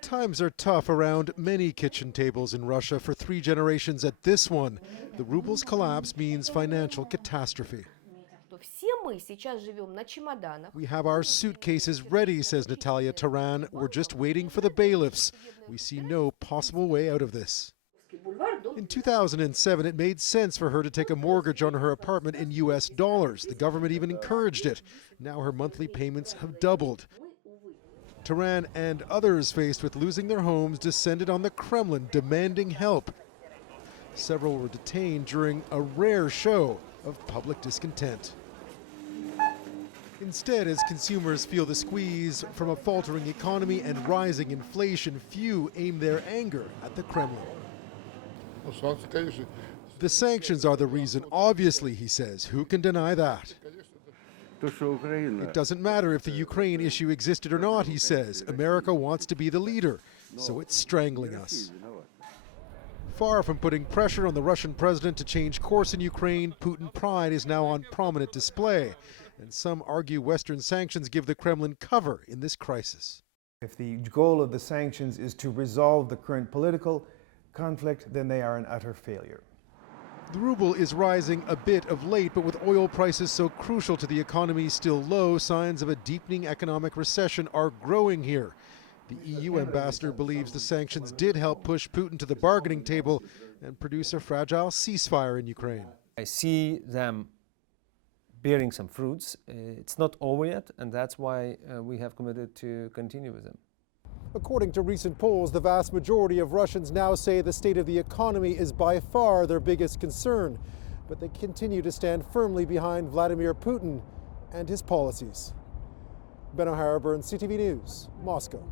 Times are tough around many kitchen tables in Russia for 3 generations at this one. The ruble's collapse means financial catastrophe. We have our suitcases ready, says Natalia Taran. We're just waiting for the bailiffs. We see no possible way out of this. In 2007, it made sense for her to take a mortgage on her apartment in US dollars. The government even encouraged it. Now her monthly payments have doubled. Taran and others faced with losing their homes descended on the Kremlin demanding help. Several were detained during a rare show of public discontent. Instead, as consumers feel the squeeze from a faltering economy and rising inflation, few aim their anger at the Kremlin. The sanctions are the reason, obviously, he says. Who can deny that? It doesn't matter if the Ukraine issue existed or not, he says. America wants to be the leader, so it's strangling us. Far from putting pressure on the Russian president to change course in Ukraine, Putin pride is now on prominent display. And some argue Western sanctions give the Kremlin cover in this crisis. If the goal of the sanctions is to resolve the current political conflict, then they are an utter failure. The ruble is rising a bit of late, but with oil prices so crucial to the economy still low, signs of a deepening economic recession are growing here. The EU ambassador believes the sanctions did help push Putin to the bargaining table and produce a fragile ceasefire in Ukraine. I see them bearing some fruits. It's not over yet, and that's why we have committed to continue with them. According to recent polls, the vast majority of Russians now say the state of the economy is by far their biggest concern, but they continue to stand firmly behind Vladimir Putin and his policies. Ben O'Hara, CTV News, Moscow.